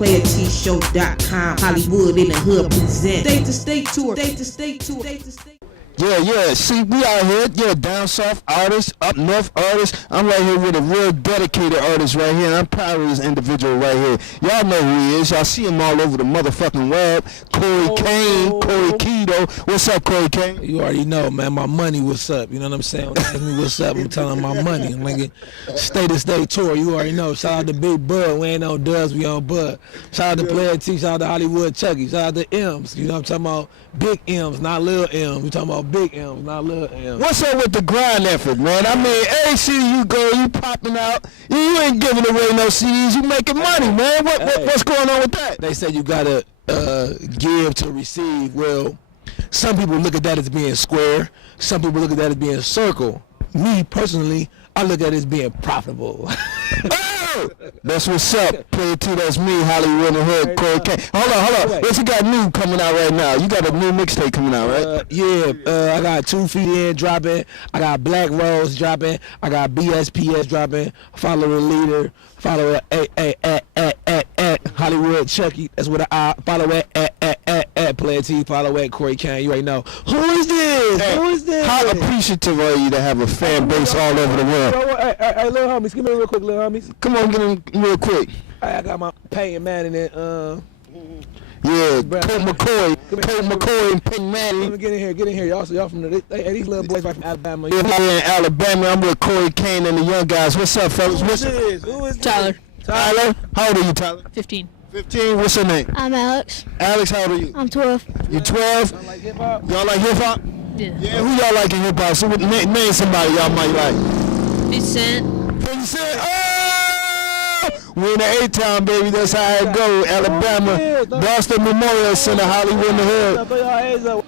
PlayerTShow.com. Hollywood in the Hood present State to State Tour. State to State Tour. State to State. Yeah. See, we out here. Yeah, down south artists, up north artists. I'm right here with a real dedicated artist right here. And I'm proud of this individual right here. Y'all know who he is. Y'all see him all over the motherfucking web. Corey Kane, Corey Keto. What's up, Corey Kane? You already know, man. My money, what's up? You know what I'm saying? When they ask me what's up, I'm telling them my money. I'm like, State to State Tour. You already know. Shout out to Big Bud. We ain't on Dubs, we on Bud. Shout out to Player T. Shout out to Hollywood Chucky. Shout out to M's. You know what I'm talking about? Big M's, not little M's. We talking about big M's, not little M's. What's up with the grind effort, man? I mean, every city you go, you popping out. You ain't giving away no CDs. You making money, man. What's going on with that? They said you gotta give to receive. Well, some people look at that as being square. Some people look at that as being circle. Me personally, I look at it as being profitable. That's what's up. Player T, that's me, Hollywood in the Hood, Corey Kane. Hold on. What you got new coming out right now? You got a new mixtape coming out, right? I got 2 Feet In dropping. I got Black Rose dropping. I got BSPS dropping. Follow the leader. Follow at Hollywood Chucky. That's what I follow at Player T. Follow at Corey Kane. You already know. Who is this? Hey, Who is this? How appreciative are you to have a fan base all over the world? Hey, little homies, give me real quick, little homies. Come on, get him real quick. I got my Peyton Manning and Yeah, Colt McCoy and Peyton Manning. Get in here. Y'all from these little boys right from Alabama. Yeah, here in Alabama. I'm with Corey Kane and the young guys. What's up, fellas? Who is Tyler. Tyler? How old are you, Tyler? 15. 15. What's your name? I'm Alex. Alex, how old are you? I'm 12. You 12? Y'all like hip hop? Y'all like hip hop? Yeah. Yeah, who y'all like in hip hop? So name somebody y'all might like. 50 Cent. 50 Cent. Oh! We're in the A-Town, baby. That's how it go. Alabama. Boston Memorial Center, Hollywood in the Hood. Throw your hands up.